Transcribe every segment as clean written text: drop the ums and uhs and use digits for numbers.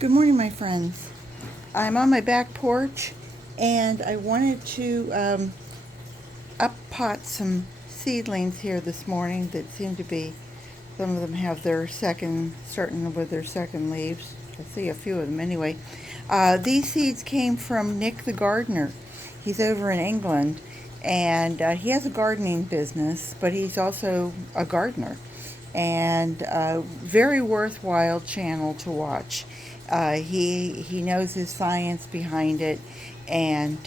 Good morning, my friends. I'm on my back porch and I wanted to up pot some seedlings here this morning that seem to be, some of them have their second, starting with their second leaves. I see a few of them anyway. These seeds came from Nick the gardener. He's over in England and he has a gardening business, but he's also a gardener, and very worthwhile channel to watch. He knows his science behind it, and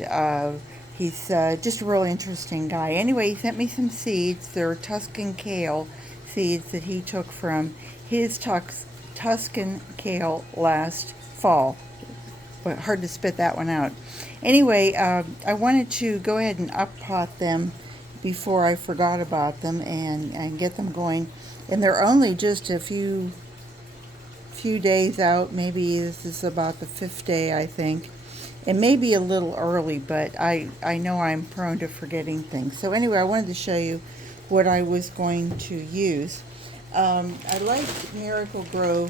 he's just a real interesting guy. Anyway, he sent me some seeds. They're Tuscan Kale Seeds that he took from his Tuscan Kale last fall. But hard to spit that one out. Anyway, I wanted to go ahead and up pot them before I forgot about them and get them going. And they're only just a few days out. Maybe this is about the 5th day, I think. It may be a little early, but I know I'm prone to forgetting things. So anyway, I wanted to show you what I was going to use. I like Miracle-Gro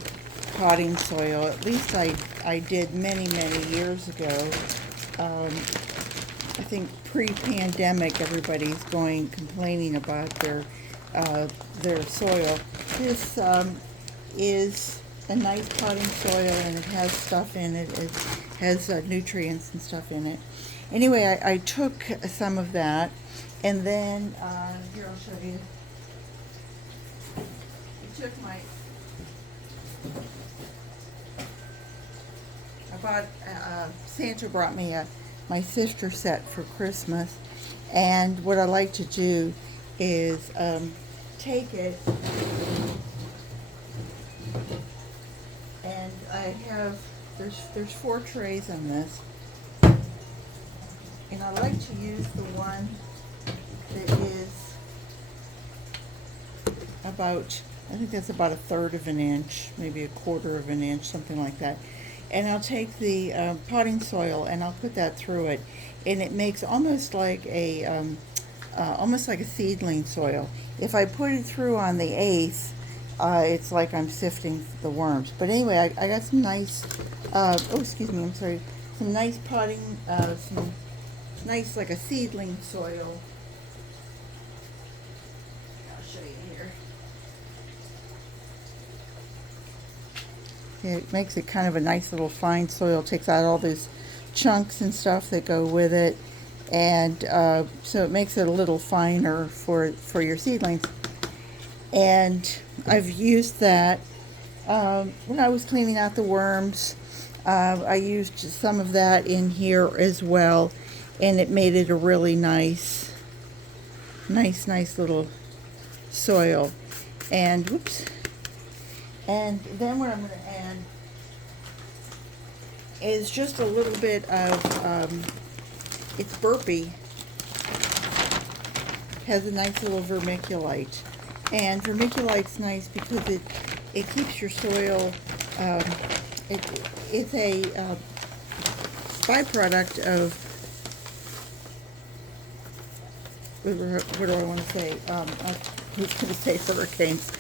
Potting soil. At least I did many years ago. I think pre-pandemic, everybody's complaining about their soil. This is a nice potting soil, and it has stuff in it. It has nutrients and stuff in it. Anyway, I took some of that, and then here I'll show you. I took Santa brought me my sifter set for Christmas, and what I like to do is take it, and I have, there's 4 trays in this, and I like to use the one that is about, I think that's about 1/3 of an inch, maybe 1/4 of an inch, something like that. And I'll take the potting soil and I'll put that through it, and it makes almost like a seedling soil. If I put it through on the 8th, it's like I'm sifting the worms. But anyway, I got some nice, some nice potting, some nice like a seedling soil. I'll show you here. It makes it kind of a nice little fine soil, takes out all those chunks and stuff that go with it, and so it makes it a little finer for your seedlings. And I've used that when I was cleaning out the worms. I used some of that in here as well, and it made it a really nice little soil. And whoops. And then what I'm going to add is just a little bit of, it's burpee, has a nice little vermiculite. And vermiculite's nice because it keeps your soil, it's a byproduct of, what do I want to say? I was going to say hurricanes.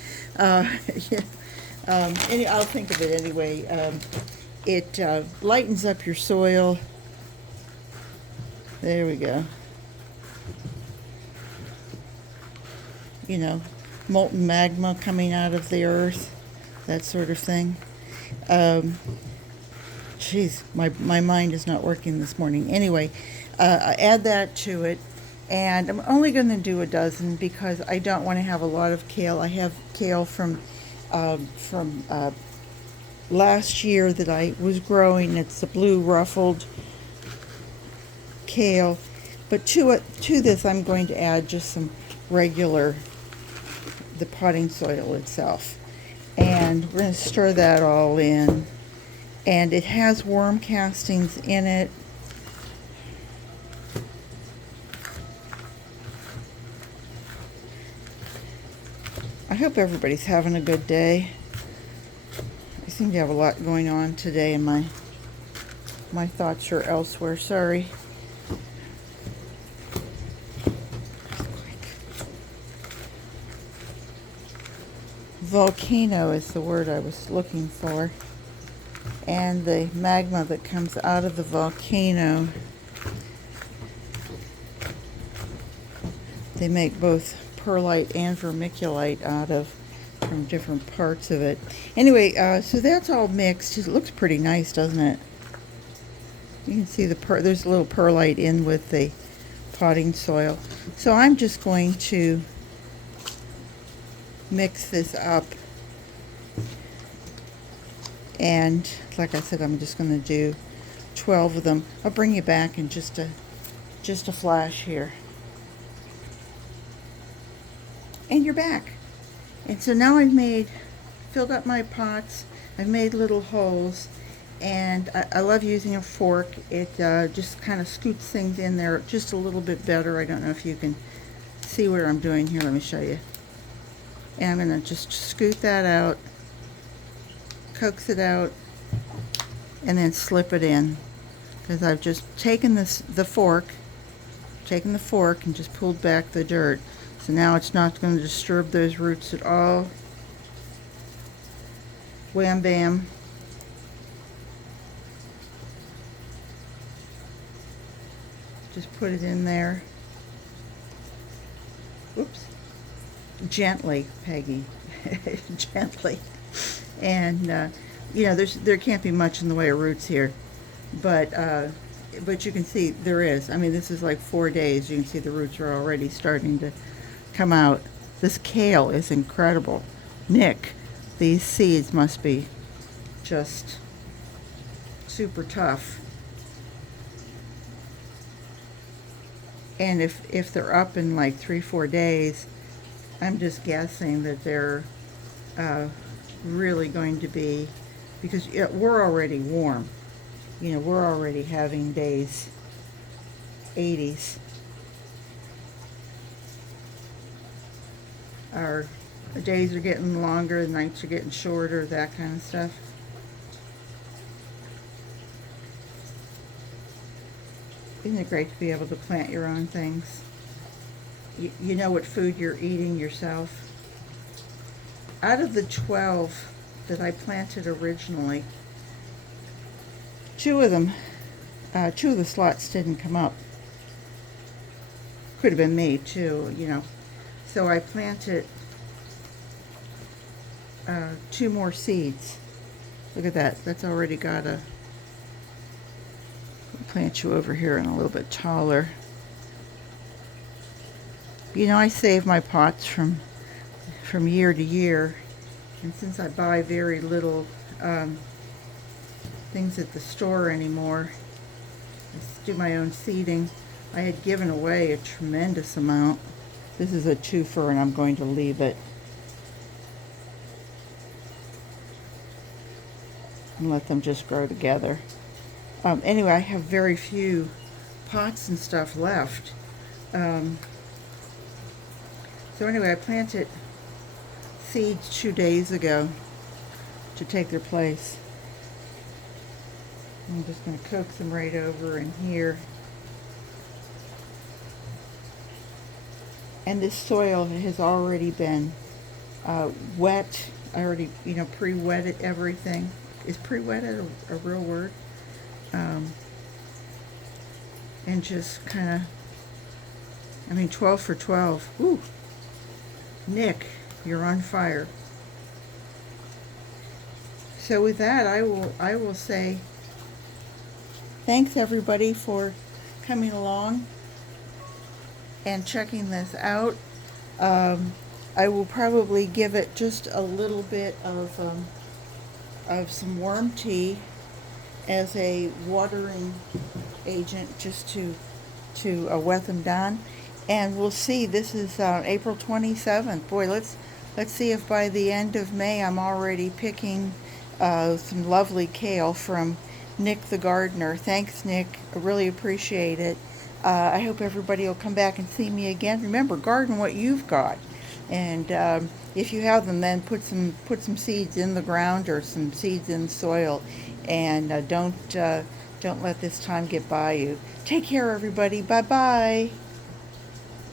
Yeah. I'll think of it anyway. It lightens up your soil. There we go. You know, molten magma coming out of the earth, that sort of thing. Geez, my mind is not working this morning. Anyway, I add that to it, and I'm only going to do a dozen because I don't want to have a lot of kale. I have kale from last year that I was growing. It's the blue ruffled kale, but to this I'm going to add just some regular, the potting soil itself, and we're going to stir that all in. And it has worm castings in it. I hope everybody's having a good day. I seem to have a lot going on today, and my thoughts are elsewhere. Sorry. Volcano is the word I was looking for. and the magma that comes out of the volcano. They make both perlite and vermiculite out of from different parts of it. Anyway, so that's all mixed. It looks pretty nice, doesn't it? You can see there's a little perlite in with the potting soil. So I'm just going to mix this up. And like I said, I'm just going to do 12 of them. I'll bring you back in just a flash here. And you're back. And so now I've filled up my pots. I've made little holes, and I love using a fork. It just kind of scoots things in there just a little bit better. I don't know if you can see what I'm doing here. Let me show you. And I'm going to just scoot that out, coax it out, and then slip it in. Because I've just taken the fork and just pulled back the dirt. So now it's not going to disturb those roots at all. Wham bam. Just put it in there. Oops. Gently, Peggy. Gently. And you know, there can't be much in the way of roots here, but you can see there is. I mean, this is like 4 days. You can see the roots are already starting to come out. This kale is incredible. Nick, these seeds must be just super tough. And if they're up in like 3-4 days, I'm just guessing that they're really going to be, because we're already warm. You know, we're already having days 80s. Our days are getting longer, the nights are getting shorter, that kind of stuff. Isn't it great to be able to plant your own things? You know what food you're eating yourself. Out of the 12 that I planted originally, 2 of the slots didn't come up. Could have been me too, you know. So I planted 2 more seeds. Look at that. That's already got a... I'll plant you over here and a little bit taller. You know, I save my pots from year to year, and since I buy very little things at the store anymore, I do my own seeding. I had given away a tremendous amount. This is a twofer, and I'm going to leave it and let them just grow together. Anyway, I have very few pots and stuff left. So anyway, I planted seeds 2 days ago to take their place. I'm just going to coax them right over in here. And this soil has already been wet. I already, you know, pre-wetted everything. Is pre-wetted a real word? And just kind of, I mean, 12 for 12. Woo! Nick, you're on fire. So with that, I will say thanks everybody for coming along and checking this out. I will probably give it just a little bit of some worm tea as a watering agent, just to wet them down. And we'll see. This is April 27th. Boy, let's see if by the end of May I'm already picking some lovely kale from Nick the gardener. Thanks, Nick. I really appreciate it. I hope everybody will come back and see me again. Remember, garden what you've got. And if you have them, then put some seeds in the ground or some seeds in soil. And don't let this time get by you. Take care, everybody. Bye-bye.